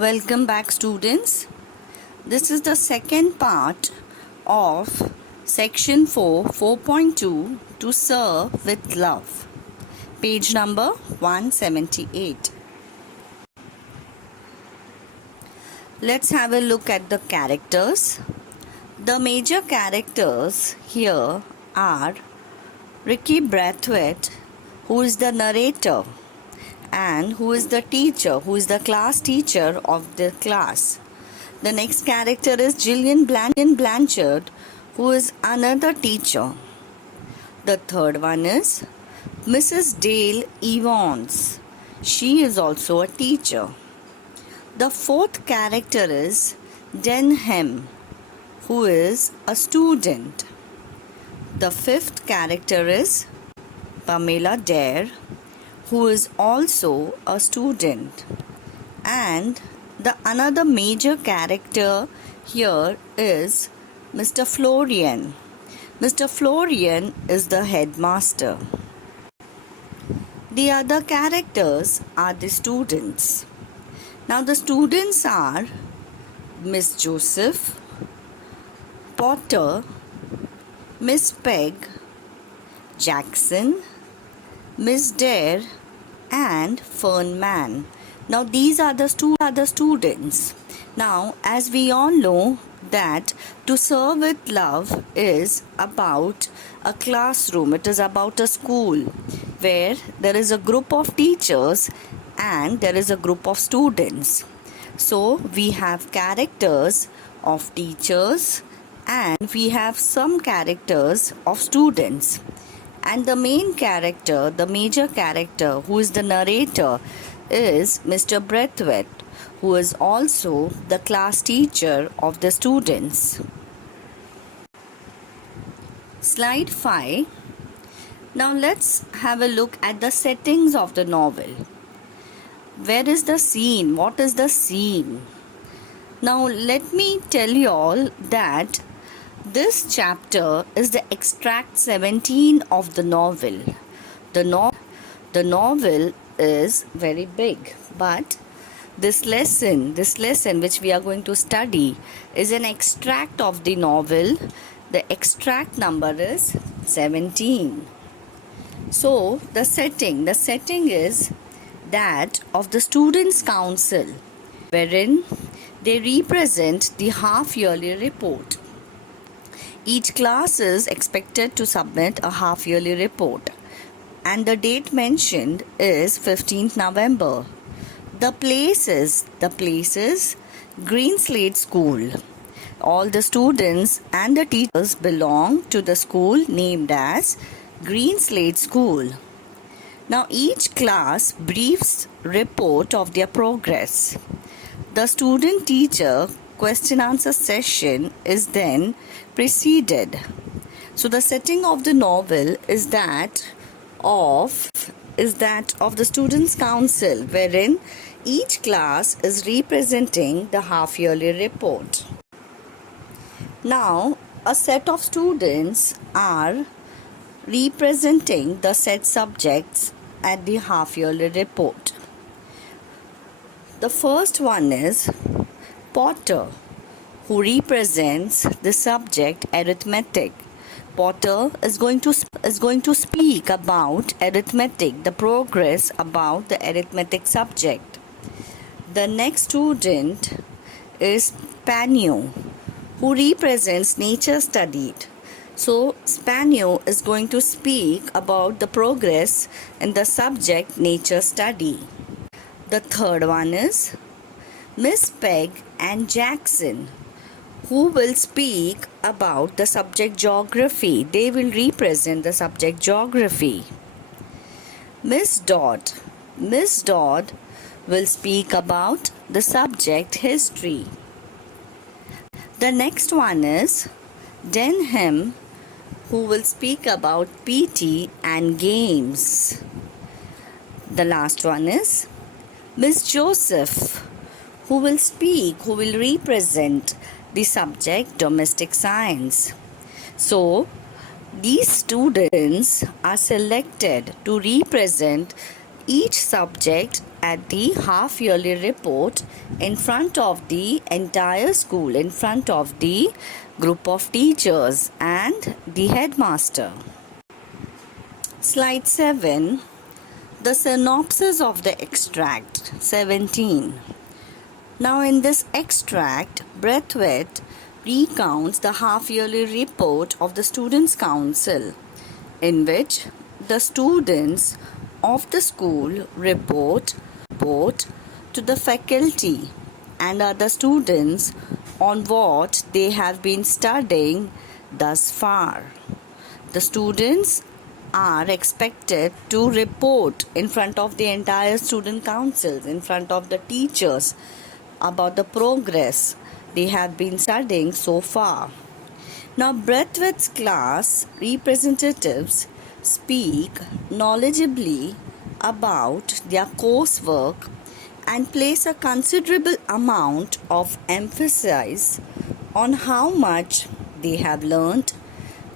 Welcome back, students. This is the second part of section 4, 4.2 to serve with love. Page number 178. Let's have a look at the characters. The major characters here are Ricky Braithwaite, who is the narrator, and who is the teacher, who is the class teacher of the class. The next character is Gillian Blanchard, who is another teacher. The third one is Mrs. Dale Evans. She is also a teacher. The fourth character is Denham, who is a student. The fifth character is Pamela Dare, who is also a student. And the another major character here is Mr. Florian. Mr. Florian is the headmaster. The other characters are the students. Now the students are Miss Joseph, Potter, Miss Peg, Jackson, Miss Dare, and Fernman. Now these are the students. Now, as we all know that to serve with love is about a classroom, it is about a school where there is a group of teachers and there is a group of students. So we have characters of teachers and we have some characters of students. And the main character, the major character, who is the narrator, is Mr. Braithwaite, who is also the class teacher of the students. Slide 5. Now let's have a look at the settings of the novel. Where is the scene? What is the scene? Now let me tell you all that this chapter is the extract 17 of the novel. The novel is very big, but this lesson which we are going to study is an extract of the novel. The extract number is 17. So the setting is that of the Students' Council, wherein they represent the half-yearly report. Each class is expected to submit a half-yearly report, and the date mentioned is 15th November. The place is Green Slate School. All the students and the teachers belong to the school named as Green Slate School. Now each class briefs report of their progress. The student teacher question answer session is then preceded. So the setting of the novel is that of the Students' Council, wherein each class is representing the half-yearly report. Now a set of students are representing the set subjects at the half-yearly report. The first one is Potter, who represents the subject arithmetic. Potter is going to speak about arithmetic, the progress about the arithmetic subject. The next student is Spanio, who represents nature studied. So Spanio is going to speak about the progress in the subject nature study. The third one is Miss Peg and Jackson, who will speak about the subject geography. They will represent the subject geography. Miss Dodd will speak about the subject history. The next one is Denham, who will speak about PT and games. The last one is Miss Joseph, who will represent the subject domestic science. So these students are selected to represent each subject at the half yearly report in front of the entire school, in front of the group of teachers and the headmaster. Slide 7. The synopsis of the extract 17. Now in this extract, Braithwaite recounts the half-yearly report of the Students' Council, in which the students of the school report to the faculty and other students on what they have been studying thus far. The students are expected to report in front of the entire student councils, in front of the teachers, about the progress they have been studying so far. Now, Braithwaite's class representatives speak knowledgeably about their coursework and place a considerable amount of emphasis on how much they have learned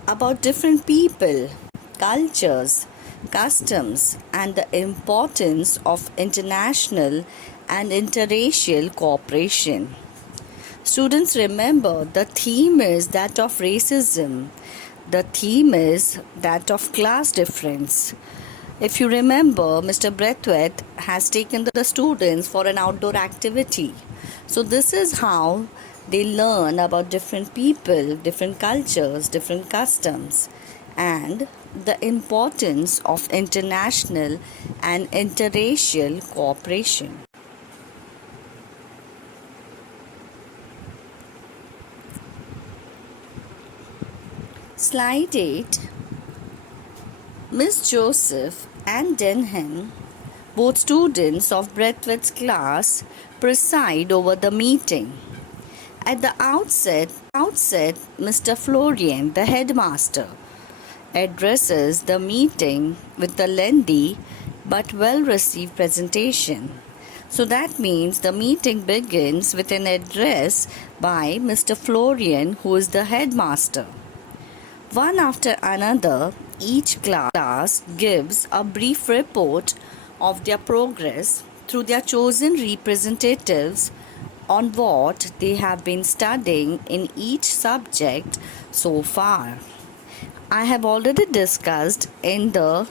about different people, cultures, customs, and the importance of international and interracial cooperation. Students, remember, the theme is that of racism. The theme is that of class difference. If you remember, Mr. Braithwaite has taken the students for an outdoor activity. So this is how they learn about different people, different cultures, different customs, and the importance of international and interracial cooperation. Slide 8. Miss Joseph and Denham, both students of Braithwaite's class, preside over the meeting. At the outset, Mr. Florian, the headmaster, addresses the meeting with a lengthy but well-received presentation. So that means the meeting begins with an address by Mr. Florian, who is the headmaster. One after another, each class gives a brief report of their progress through their chosen representatives on what they have been studying in each subject so far. I have already discussed in the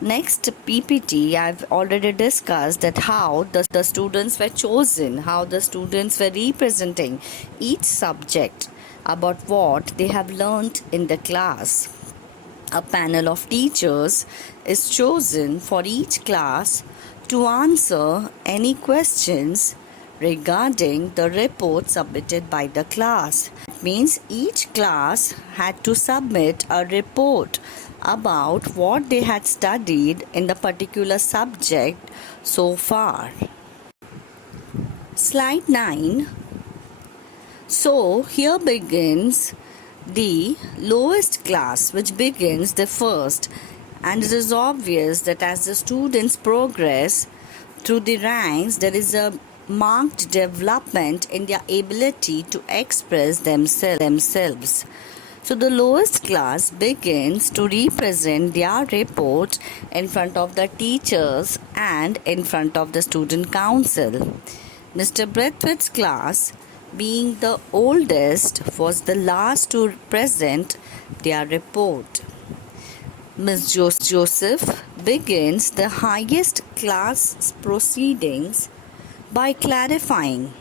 next PPT, I've already discussed that how the students were chosen, how the students were representing each subject about what they have learned in the class. A panel of teachers is chosen for each class to answer any questions regarding the report submitted by the class. It means each class had to submit a report about what they had studied in the particular subject so far. Slide 9. So here begins the lowest class, which begins the first, and it is obvious that as the students progress through the ranks, there is a marked development in their ability to express themselves. So the lowest class begins to represent their report in front of the teachers and in front of the student council. Mr. Braithwaite's class, being the oldest, was the last to present their report. Miss Joseph begins the highest class proceedings by clarifying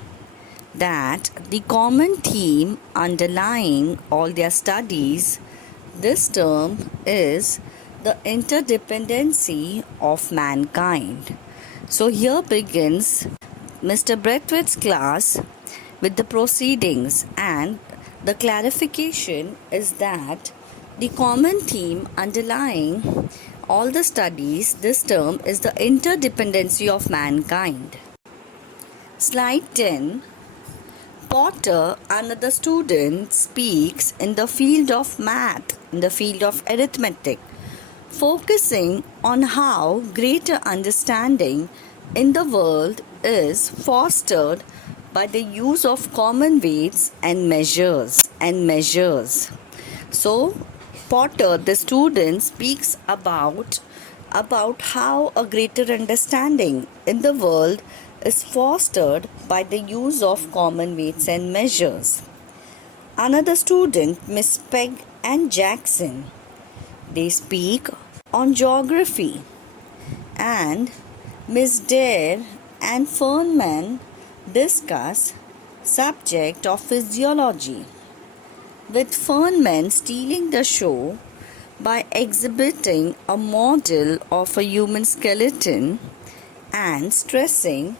that the common theme underlying all their studies this term is the interdependency of mankind. So here begins Mr. Braithwaite's class with the proceedings, and the clarification is that the common theme underlying all the studies this term is the interdependency of mankind. Slide 10. Potter, another student, speaks in the field of math, in the field of arithmetic, focusing on how greater understanding in the world is fostered by the use of common weights and measures. So, Potter, the student, speaks about about how a greater understanding in the world is fostered by the use of common weights and measures. Another student, Miss Peg and Jackson, they speak on geography, and Miss Dare and Fernman discuss subject of physiology, with Fernman stealing the show by exhibiting a model of a human skeleton and stressing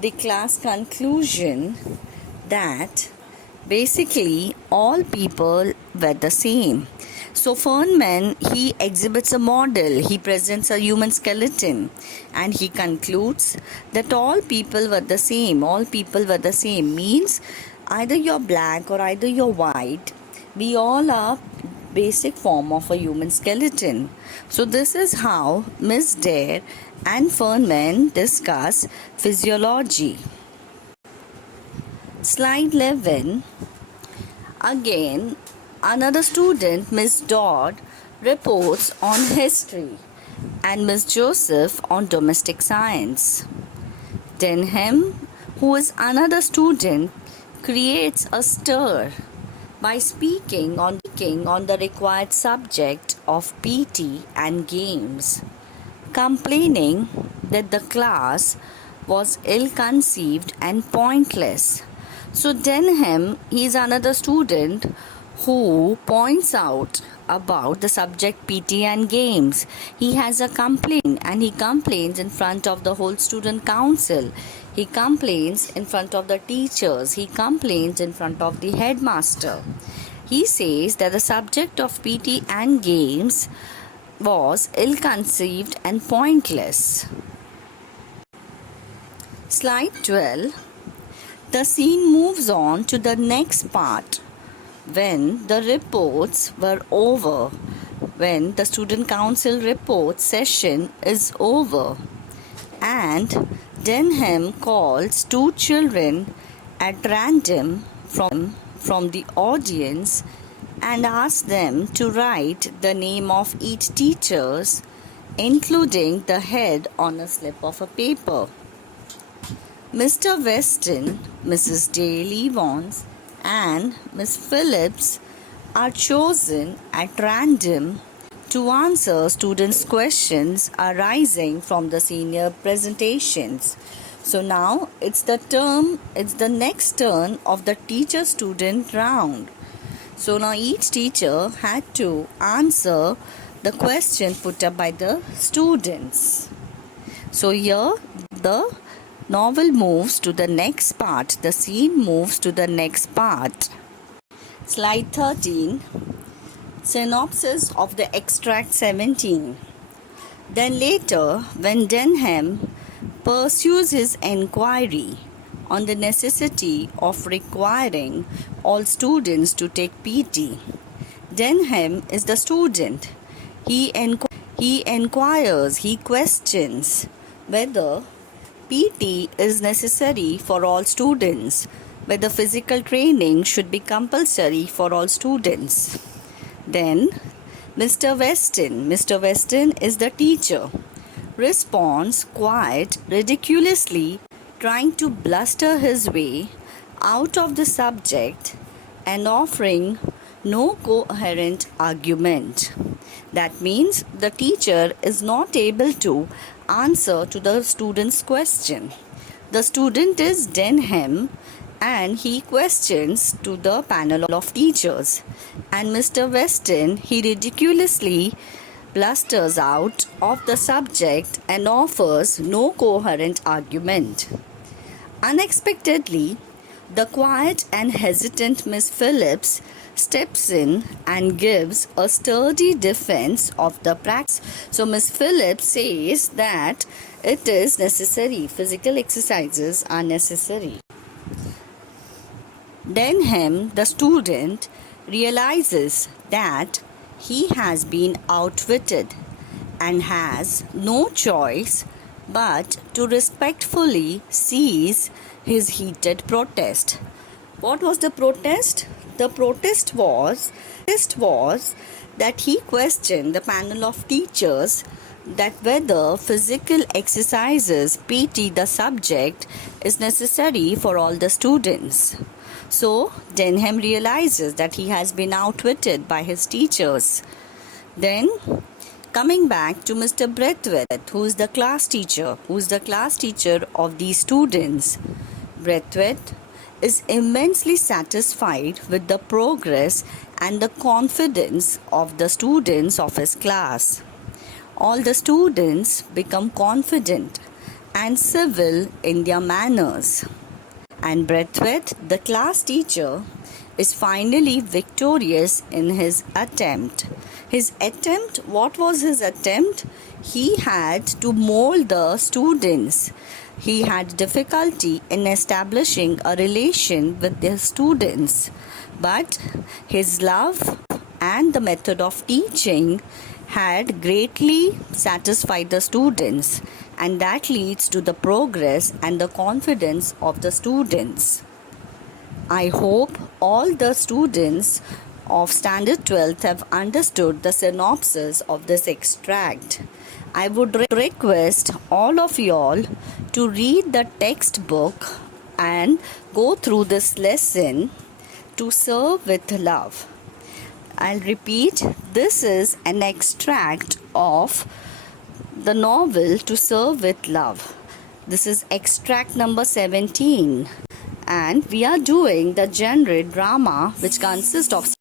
the class conclusion that basically all people were the same. So Feynman, he exhibits a model, he presents a human skeleton, and he concludes that all people were the same. All people were the same means either you're black or either you're white, we all are basic form of a human skeleton. So this is how Miss Dare and Feynman discuss physiology. Slide 11. Again, another student, Miss Dodd, reports on history and Miss Joseph on domestic science. Denham, who is another student, creates a stir by speaking on the required subject of PT and games, complaining that the class was ill-conceived and pointless. So Denham, he is another student who points out about the subject PT and games. He has a complaint and he complains in front of the whole student council. He complains in front of the teachers. He complains in front of the headmaster. He says that the subject of PT and games was ill-conceived and pointless. Slide 12. The scene moves on to the next part when the reports were over, when the student council report session is over, and Denham calls two children at random from the audience and asks them to write the name of each teachers, including the head, on a slip of a paper. Mr. Weston, Mrs. Daly Vance, and Miss Phillips are chosen at random to answer students' questions arising from the senior presentations. So now it's the next turn of the teacher-student round. So now each teacher had to answer the question put up by the students. So here the novel moves to the next part. The scene moves to the next part. Slide 13. Synopsis of the extract 17. Then later, when Denham pursues his enquiry on the necessity of requiring all students to take PT, Denham is the student. He inquires, he questions whether PT is necessary for all students, whether physical training should be compulsory for all students. Then Mr. Weston is the teacher, responds quite ridiculously, trying to bluster his way out of the subject and offering no coherent argument. That means the teacher is not able to answer to the student's question. The student is Denham and he questions to the panel of teachers. And Mr. Weston, he ridiculously blusters out of the subject and offers no coherent argument. Unexpectedly, the quiet and hesitant Miss Phillips steps in and gives a sturdy defense of the practice. So Miss Phillips says that it is necessary, physical exercises are necessary. Denham, the student, realizes that he has been outwitted and has no choice but to respectfully cease his heated protest. What was the protest? The protest was that he questioned the panel of teachers that whether physical exercises, PT, the subject, is necessary for all the students. So Denham realizes that he has been outwitted by his teachers. Then, coming back to Mr. Braithwaite, who is the class teacher of these students, Braithwaite is immensely satisfied with the progress and the confidence of the students of his class. All the students become confident and civil in their manners. And Braithwaite, the class teacher, is finally victorious in his attempt. What was his attempt? He had to mold the students. He had difficulty in establishing a relation with the students, but his love and the method of teaching had greatly satisfied the students, and that leads to the progress and the confidence of the students. I hope all the students of Standard 12th have understood the synopsis of this extract. I would request all of y'all to read the textbook and go through this lesson, To Serve with Love. I'll repeat, this is an extract of the novel To Serve with Love. This is extract number 17, and we are doing the genre drama, which consists of